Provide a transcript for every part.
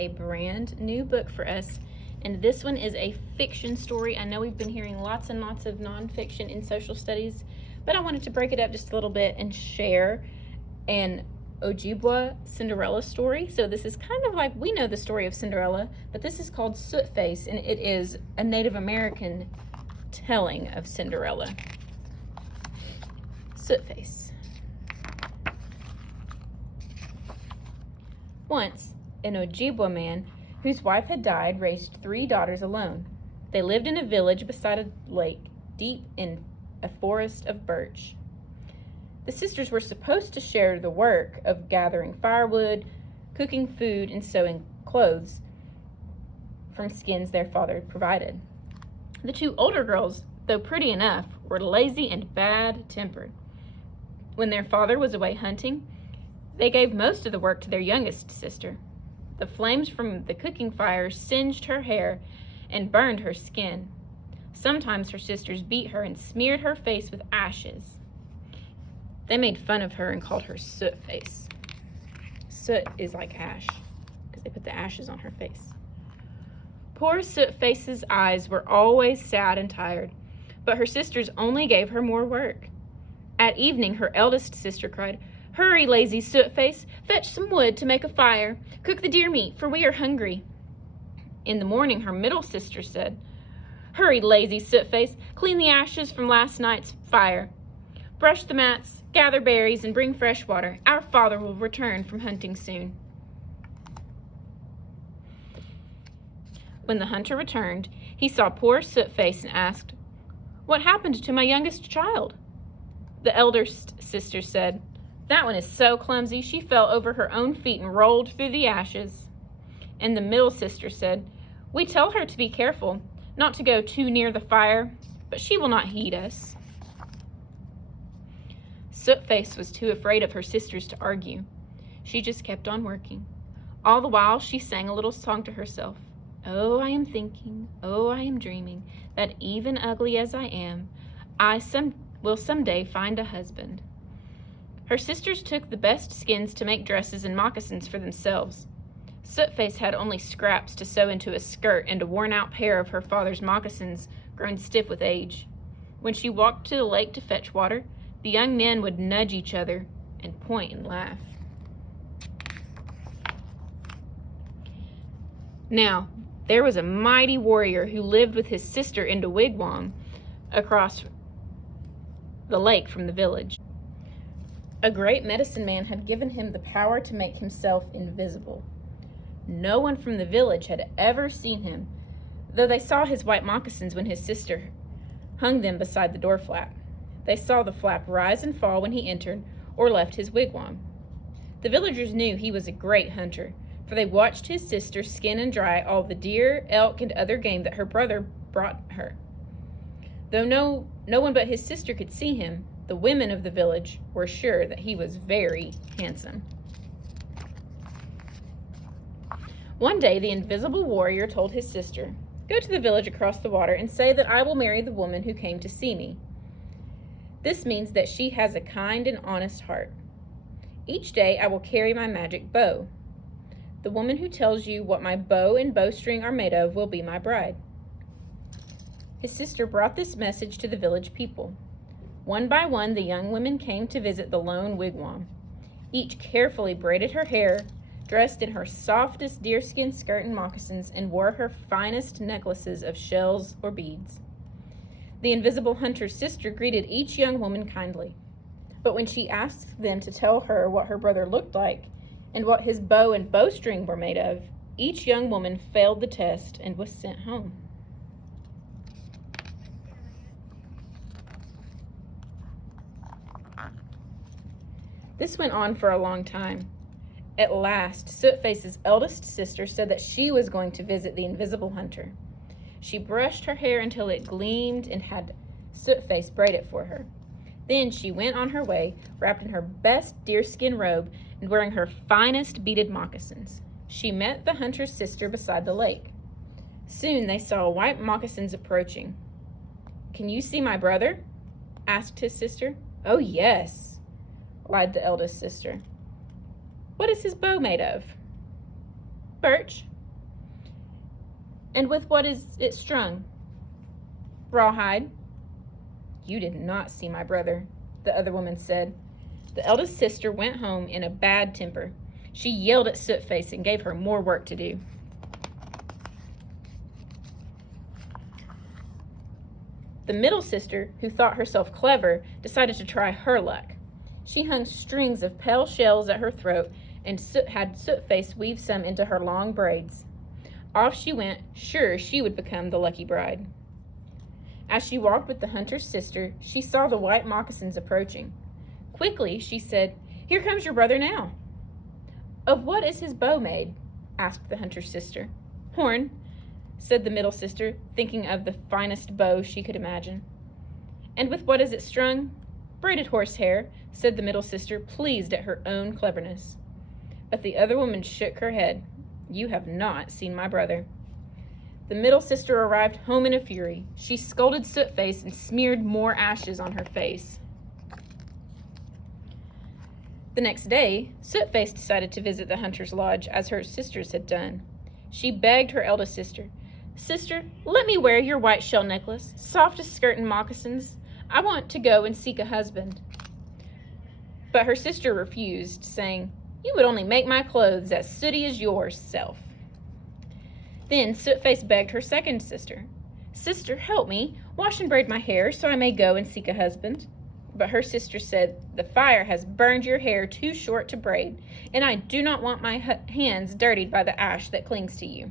a brand new book for us, and this one is a fiction story. I know we've been hearing lots and lots of nonfiction in social studies, but I wanted to break it up just a little bit and share an Ojibwa Cinderella story. So this is kind of like, we know the story of Cinderella, but this is called Sootface, and it is a Native American telling of Cinderella. Sootface. Once, an Ojibwa man whose wife had died raised 3 daughters alone. They lived in a village beside a lake, deep in a forest of birch. The sisters were supposed to share the work of gathering firewood, cooking food, and sewing clothes from skins their father provided. The 2 older girls, though pretty enough, were lazy and bad-tempered. When their father was away hunting, they gave most of the work to their youngest sister. The flames from the cooking fire singed her hair and burned her skin. Sometimes her sisters beat her and smeared her face with ashes. They made fun of her and called her Sootface. Soot is like ash, because they put the ashes on her face. Poor Sootface's eyes were always sad and tired, but her sisters only gave her more work. At evening, her eldest sister cried, "Hurry, lazy Sootface, fetch some wood to make a fire. Cook the deer meat, for we are hungry." In the morning, her middle sister said, "Hurry, lazy Sootface, clean the ashes from last night's fire. Brush the mats, gather berries, and bring fresh water. Our father will return from hunting soon." When the hunter returned, he saw poor Sootface and asked, "What happened to my youngest child?" The elder sister said, "That one is so clumsy, she fell over her own feet and rolled through the ashes." And the middle sister said, "We tell her to be careful, not to go too near the fire, but she will not heed us." Sootface was too afraid of her sisters to argue. She just kept on working. All the while she sang a little song to herself. "Oh, I am thinking, oh, I am dreaming, that even ugly as I am, I will someday find a husband." Her sisters took the best skins to make dresses and moccasins for themselves. Sootface had only scraps to sew into a skirt and a worn-out pair of her father's moccasins, grown stiff with age. When she walked to the lake to fetch water, the young men would nudge each other and point and laugh. Now, there was a mighty warrior who lived with his sister in a wigwam across the lake from the village. A great medicine man had given him the power to make himself invisible. No one from the village had ever seen him, though they saw his white moccasins when his sister hung them beside the door flap. They saw the flap rise and fall when he entered or left his wigwam. The villagers knew he was a great hunter, for they watched his sister skin and dry all the deer, elk, and other game that her brother brought her. Though no one but his sister could see him, the women of the village were sure that he was very handsome. One day, the invisible warrior told his sister, "Go to the village across the water and say that I will marry the woman who came to see me. This means that she has a kind and honest heart. Each day I will carry my magic bow. The woman who tells you what my bow and bowstring are made of will be my bride." His sister brought this message to the village people. One by one, the young women came to visit the lone wigwam. Each carefully braided her hair, dressed in her softest deerskin skirt and moccasins, and wore her finest necklaces of shells or beads. The invisible hunter's sister greeted each young woman kindly. But when she asked them to tell her what her brother looked like and what his bow and bowstring were made of, each young woman failed the test and was sent home. This went on for a long time. At last, Sootface's eldest sister said that she was going to visit the invisible hunter. She brushed her hair until it gleamed and had Sootface braid it for her. Then she went on her way, wrapped in her best deerskin robe and wearing her finest beaded moccasins. She met the hunter's sister beside the lake. Soon they saw white moccasins approaching. "Can you see my brother?" asked his sister. "Oh, yes," lied the eldest sister. "What is his bow made of?" "Birch," And with what is it strung? Rawhide. You did not see my brother, the other woman said. The eldest sister went home in a bad temper. She yelled at Sootface and gave her more work to do. The middle sister, who thought herself clever, decided to try her luck. She hung strings of pale shells at her throat and had Sootface weave some into her long braids. Off she went, sure she would become the lucky bride. As she walked with the hunter's sister, she saw the white moccasins approaching. Quickly, she said, "Here comes your brother now." "Of what is his bow made?" asked the hunter's sister. "Horn," said the middle sister, thinking of the finest bow she could imagine. "And with what is it strung?" "Braided horsehair," said the middle sister, pleased at her own cleverness. But the other woman shook her head. "You have not seen my brother." The middle sister arrived home in a fury. She scolded Sootface and smeared more ashes on her face. The next day, Sootface decided to visit the hunter's lodge as her sisters had done. She begged her eldest sister, "Sister, let me wear your white shell necklace, softest skirt and moccasins. I want to go and seek a husband." But her sister refused, saying, "You would only make my clothes as sooty as yourself." Then Sootface begged her second sister, "Sister, help me, wash and braid my hair so I may go and seek a husband." But her sister said, "The fire has burned your hair too short to braid, and I do not want my hands dirtied by the ash that clings to you."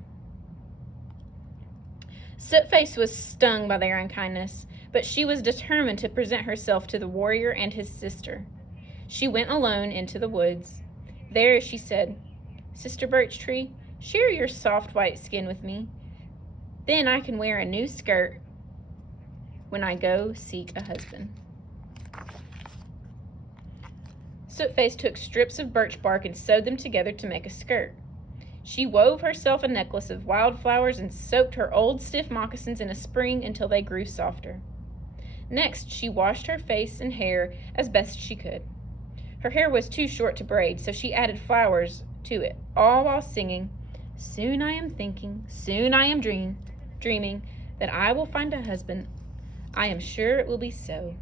Sootface was stung by their unkindness, but she was determined to present herself to the warrior and his sister. She went alone into the woods. There she said, "Sister Birch Tree, share your soft white skin with me. Then I can wear a new skirt when I go seek a husband." Sootface took strips of birch bark and sewed them together to make a skirt. She wove herself a necklace of wildflowers and soaked her old stiff moccasins in a spring until they grew softer. Next, she washed her face and hair as best she could. Her hair was too short to braid, so she added flowers to it, all while singing, "Soon I am thinking, soon I am dreaming that I will find a husband. I am sure it will be so."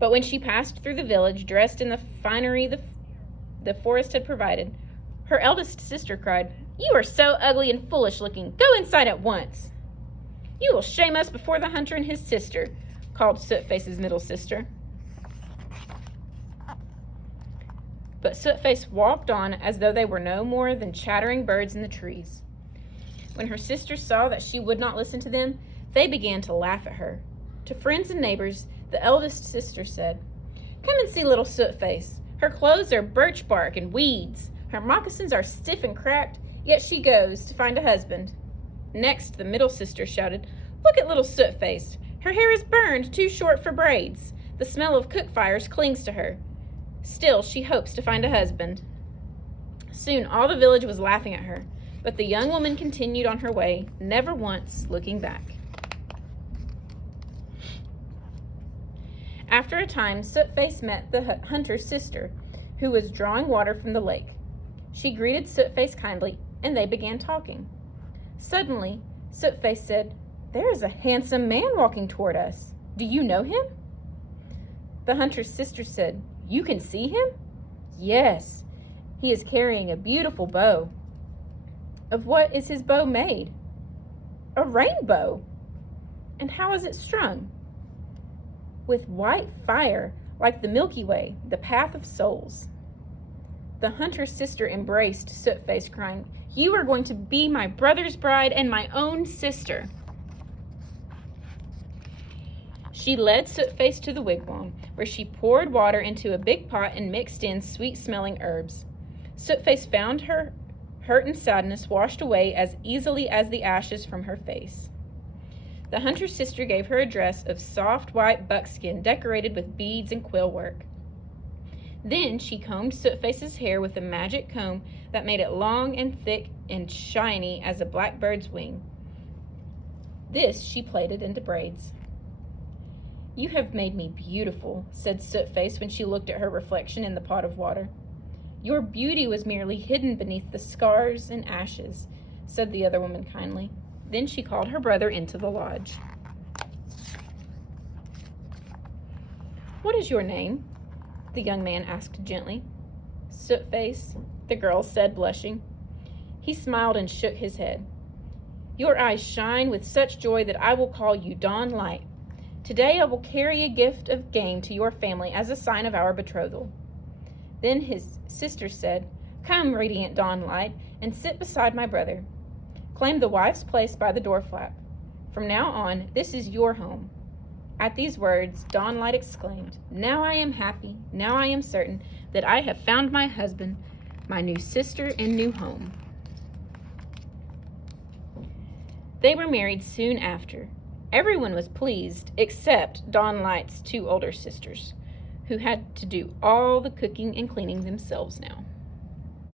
But when she passed through the village, dressed in the finery the forest had provided, her eldest sister cried, "You are so ugly and foolish looking. Go inside at once." "You will shame us before the hunter and his sister," called Sootface's middle sister. But Sootface walked on as though they were no more than chattering birds in the trees. When her sisters saw that she would not listen to them, they began to laugh at her. To friends and neighbors, the eldest sister said, "Come and see little Sootface. Her clothes are birch bark and weeds. Her moccasins are stiff and cracked, yet she goes to find a husband." Next, the middle sister shouted, "Look at little Sootface. Her hair is burned, too short for braids. The smell of cook fires clings to her. Still, she hopes to find a husband." Soon all the village was laughing at her, but the young woman continued on her way, never once looking back. After a time, Sootface met the hunter's sister, who was drawing water from the lake. She greeted Sootface kindly, and they began talking. Suddenly, Sootface said, "There is a handsome man walking toward us. Do you know him?" The hunter's sister said, "You can see him?" "Yes. He is carrying a beautiful bow." "Of what is his bow made?" "A rainbow." "And how is it strung?" "With white fire, like the Milky Way, the path of souls." The hunter's sister embraced Sootface, crying, "You are going to be my brother's bride and my own sister." She led Sootface to the wigwam, where she poured water into a big pot and mixed in sweet-smelling herbs. Sootface found her hurt and sadness washed away as easily as the ashes from her face. The hunter's sister gave her a dress of soft white buckskin decorated with beads and quill work. Then she combed Sootface's hair with a magic comb that made it long and thick and shiny as a blackbird's wing. This she plaited into braids. "You have made me beautiful," said Sootface when she looked at her reflection in the pot of water. "Your beauty was merely hidden beneath the scars and ashes. said the other woman kindly. Then she called her brother into the lodge. "What is your name?" the young man asked gently. "Sootface," the girl said, blushing. He smiled and shook his head. "Your eyes shine with such joy that I will call you Dawn Light. Today I will carry a gift of game to your family as a sign of our betrothal." Then his sister said, "Come, radiant Dawn Light, and sit beside my brother. Claim the wife's place by the door flap. From now on, this is your home." At these words, Dawn Light exclaimed, "Now I am happy. Now I am certain that I have found my husband, my new sister, and new home." They were married soon after. Everyone was pleased except Dawn Light's two older sisters, who had to do all the cooking and cleaning themselves now.